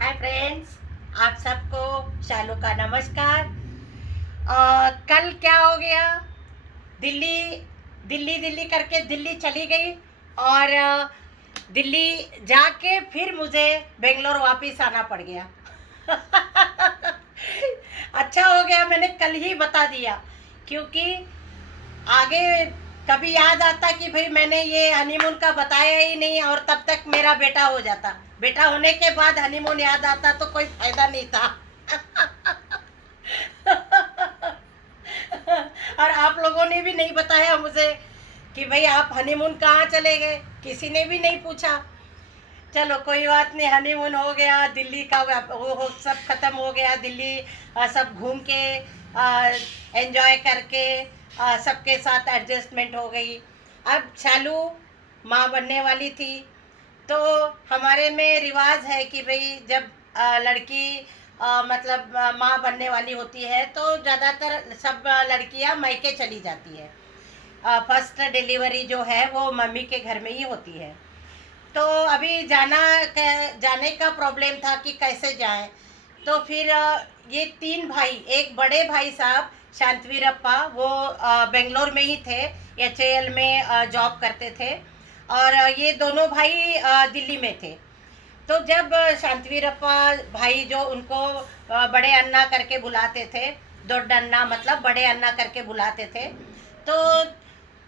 Hi friends, आप सबको शालू का नमस्कार। कल क्या हो गया? दिल्ली दिल्ली दिल्ली करके दिल्ली चली गई और दिल्ली जाके फिर मुझे बेंगलोर वापस आना पड़ गया। अच्छा हो गया मैंने कल ही बता दिया, क्योंकि आगे कभी याद आता कि भाई मैंने ये हनीमून का बताया ही नहीं और तब तक मेरा बेटा हो जाता। बेटा होने के बाद हनीमून याद आता तो कोई फायदा नहीं था। और आप लोगों ने भी नहीं बताया मुझे कि भाई आप हनीमून कहाँ चले गए, किसी ने भी नहीं पूछा। चलो कोई बात नहीं, हनीमून हो गया, दिल्ली का सब खत्म हो गया। दिल्ली सब घूम के एंजॉय करके सबके साथ एडजस्टमेंट हो गई। अब शालू माँ बनने वाली थी, तो हमारे में रिवाज है कि भाई जब लड़की मतलब माँ बनने वाली होती है तो ज़्यादातर सब लड़कियाँ मायके चली जाती है। फर्स्ट डिलीवरी जो है वो मम्मी के घर में ही होती है। तो अभी जाने का प्रॉब्लम था कि कैसे जाएं। तो फिर ये तीन भाई, एक बड़े भाई साहब शांतवीरप्पा, वो बेंगलोर में ही थे, एचएएल में जॉब करते थे। और ये दोनों भाई दिल्ली में थे। तो जब शांतवीरप्पा भाई जो उनको बड़े अन्ना करके बुलाते थे, दोड्डन्ना मतलब बड़े अन्ना करके बुलाते थे, तो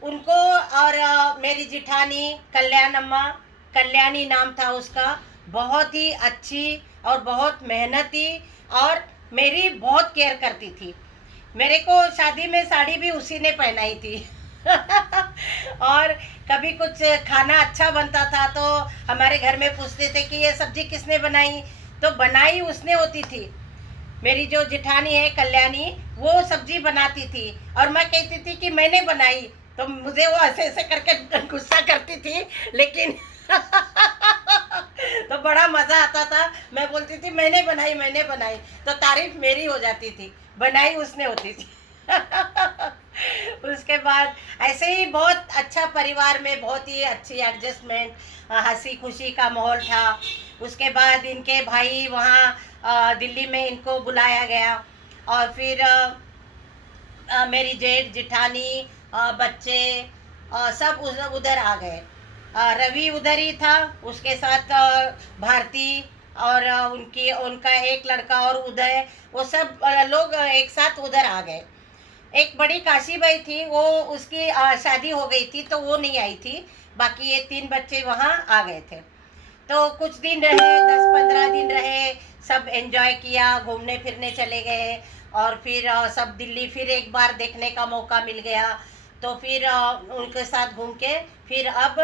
उनको और मेरी जिठानी कल्याणम्मा, कल्याणी नाम था उसका, बहुत ही अच्छी और बहुत मेहनती और मेरी बहुत केयर करती थी। मेरे को शादी में साड़ी भी उसी ने पहनाई थी। और कभी कुछ खाना अच्छा बनता था तो हमारे घर में पूछते थे कि ये सब्जी किसने बनाई, तो बनाई उसने होती थी। मेरी जो जिठानी है कल्याणी, वो सब्जी बनाती थी और मैं कहती थी कि मैंने बनाई, तो मुझे वो ऐसे ऐसे करके गुस्सा करती थी, लेकिन तो बड़ा मज़ा आता था। मैं बोलती थी मैंने बनाई मैंने बनाई, तो तारीफ मेरी हो जाती थी, बनाई उसने होती थी। उसके बाद ऐसे ही बहुत अच्छा, परिवार में बहुत ही अच्छी एडजस्टमेंट, हंसी खुशी का माहौल था। उसके बाद इनके भाई वहाँ दिल्ली में इनको बुलाया गया और फिर मेरी जेठ जिठानी बच्चे सब उधर आ गए। रवि उधर ही था, उसके साथ भारती और उनकी उनका एक लड़का और उदय, वो सब लोग एक साथ उधर आ गए। एक बड़ी काशीबाई थी, वो उसकी शादी हो गई थी तो वो नहीं आई थी। बाकी ये तीन बच्चे वहाँ आ गए थे। तो कुछ दिन रहे, 10-15 दिन रहे, सब एंजॉय किया, घूमने फिरने चले गए। और फिर सब दिल्ली फिर एक बार देखने का मौका मिल गया, तो फिर उनके साथ घूम के फिर अब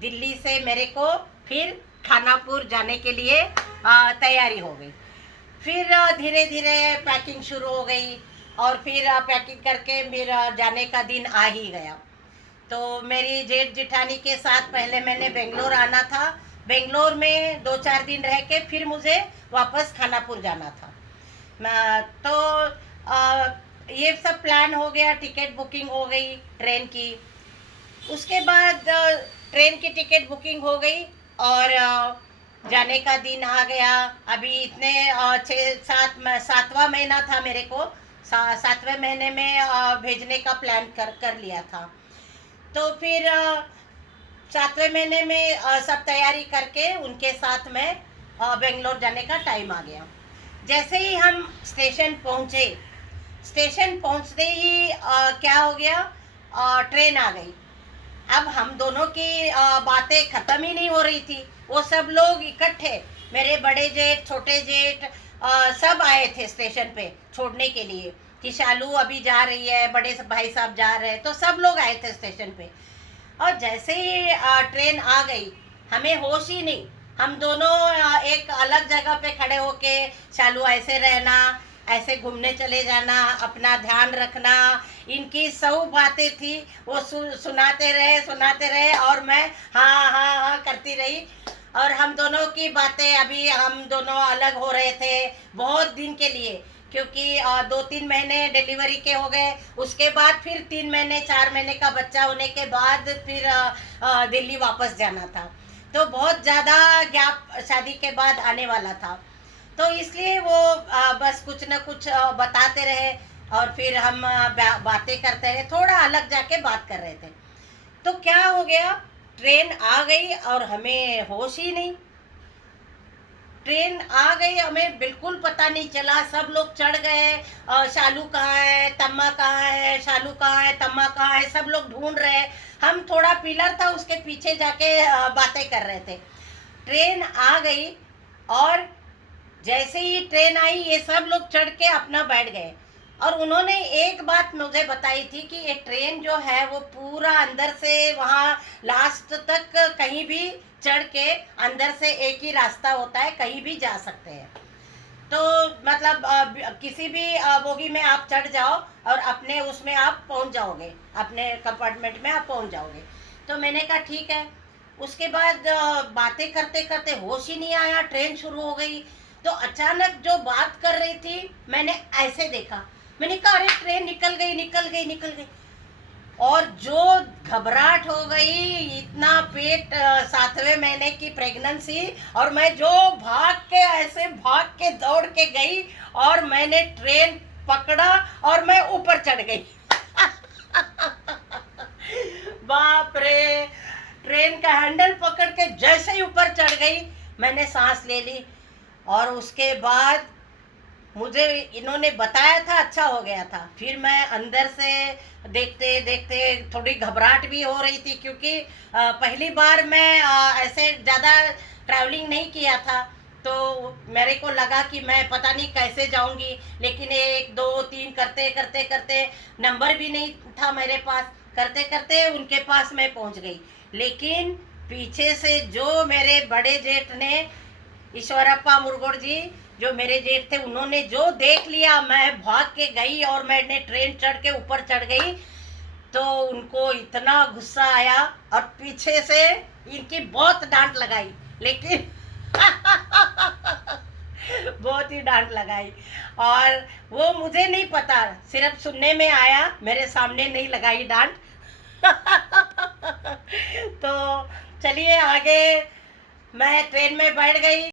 दिल्ली से मेरे को फिर खानापुर जाने के लिए तैयारी हो गई। फिर धीरे धीरे पैकिंग शुरू हो गई और फिर पैकिंग करके मेरा जाने का दिन आ ही गया। तो मेरी जेठ जिठानी के साथ पहले मैंने बेंगलोर आना था। बेंगलोर में 2-4 दिन रह के फिर मुझे वापस खानापुर जाना था। तो ये सब प्लान हो गया, टिकट बुकिंग हो गई ट्रेन की। उसके बाद ट्रेन की टिकट बुकिंग हो गई और जाने का दिन आ गया। अभी इतने 6-7वां महीना था मेरे को, 7वें महीने में भेजने का प्लान कर लिया था। तो फिर 7वें महीने में सब तैयारी करके उनके साथ में बेंगलोर जाने का टाइम आ गया। जैसे ही हम स्टेशन पहुंचे, स्टेशन पहुंचते ही क्या हो गया, ट्रेन आ गई। अब हम दोनों की बातें ख़त्म ही नहीं हो रही थी। वो सब लोग इकट्ठे, मेरे बड़े जेठ, छोटे जेठ, सब आए थे स्टेशन पे छोड़ने के लिए कि शालू अभी जा रही है, बड़े भाई साहब जा रहे हैं, तो सब लोग आए थे स्टेशन पे। और जैसे ही ट्रेन आ गई, हमें होश ही नहीं। हम दोनों एक अलग जगह पे खड़े होके, शालू ऐसे रहना, ऐसे घूमने चले जाना, अपना ध्यान रखना, इनकी सब बातें थी, वो सुनाते रहे और मैं हाँ हाँ हाँ करती रही। और हम दोनों की बातें, अभी हम दोनों अलग हो रहे थे बहुत दिन के लिए, क्योंकि 2-3 महीने डिलीवरी के हो गए। उसके बाद फिर 3 महीने 4 महीने का बच्चा होने के बाद फिर दिल्ली वापस जाना था। तो बहुत ज़्यादा गैप शादी के बाद आने वाला था। तो इसलिए वो बस कुछ ना कुछ बताते रहे, और फिर हम बातें करते रहे, थोड़ा अलग जाके बात कर रहे थे। तो क्या हो गया, ट्रेन आ गई और हमें होश ही नहीं। ट्रेन आ गई, हमें बिल्कुल पता नहीं चला, सब लोग चढ़ गए। शालू कहाँ है, तम्मा कहाँ है, शालू कहाँ है, तम्मा कहाँ है, सब लोग ढूंढ रहे। हम थोड़ा पिलर था उसके पीछे जाके बातें कर रहे थे। ट्रेन आ गई, और जैसे ही ट्रेन आई ये सब लोग चढ़ के अपना बैठ गए। और उन्होंने एक बात मुझे बताई थी कि ये ट्रेन जो है वो पूरा अंदर से वहाँ लास्ट तक कहीं भी चढ़ के, अंदर से एक ही रास्ता होता है, कहीं भी जा सकते हैं। तो मतलब किसी भी बोगी में आप चढ़ जाओ और अपने उसमें आप पहुंच जाओगे, अपने कंपार्टमेंट में आप पहुंच जाओगे। तो मैंने कहा ठीक है। उसके बाद बातें करते करते होश ही नहीं आया, ट्रेन शुरू हो गई। तो अचानक जो बात कर रही थी, मैंने ऐसे देखा, मैंने कहा अरे ट्रेन निकल गई, निकल गई, निकल गई। और जो घबराहट हो गई, इतना पेट, 7वें महीने की प्रेगनेंसी, और मैं जो भाग के, ऐसे भाग के दौड़ के गई, और मैंने ट्रेन पकड़ा और मैं ऊपर चढ़ गई। बाप रे, ट्रेन का हैंडल पकड़ के जैसे ही ऊपर चढ़ गई, मैंने सांस ले ली। और उसके बाद मुझे इन्होंने बताया था, अच्छा हो गया था। फिर मैं अंदर से देखते देखते थोड़ी घबराहट भी हो रही थी, क्योंकि पहली बार मैं ऐसे ज़्यादा ट्रैवलिंग नहीं किया था। तो मेरे को लगा कि मैं पता नहीं कैसे जाऊंगी, लेकिन 1 2 3 करते करते करते, नंबर भी नहीं था मेरे पास, करते करते उनके पास मैं पहुंच गई। लेकिन पीछे से जो मेरे बड़े जेठ ने, ईश्वरप्पा मुरगुड़ जी, जो मेरे जेठ थे, उन्होंने जो देख लिया, मैं भाग के गई और मैंने ट्रेन चढ़ के ऊपर चढ़ गई। तो उनको इतना गुस्सा आया, और पीछे से इनकी बहुत डांट लगाई, लेकिन बहुत ही डांट लगाई। और वो मुझे नहीं पता, सिर्फ सुनने में आया, मेरे सामने नहीं लगाई डांट। तो चलिए आगे, मैं ट्रेन में बैठ गई।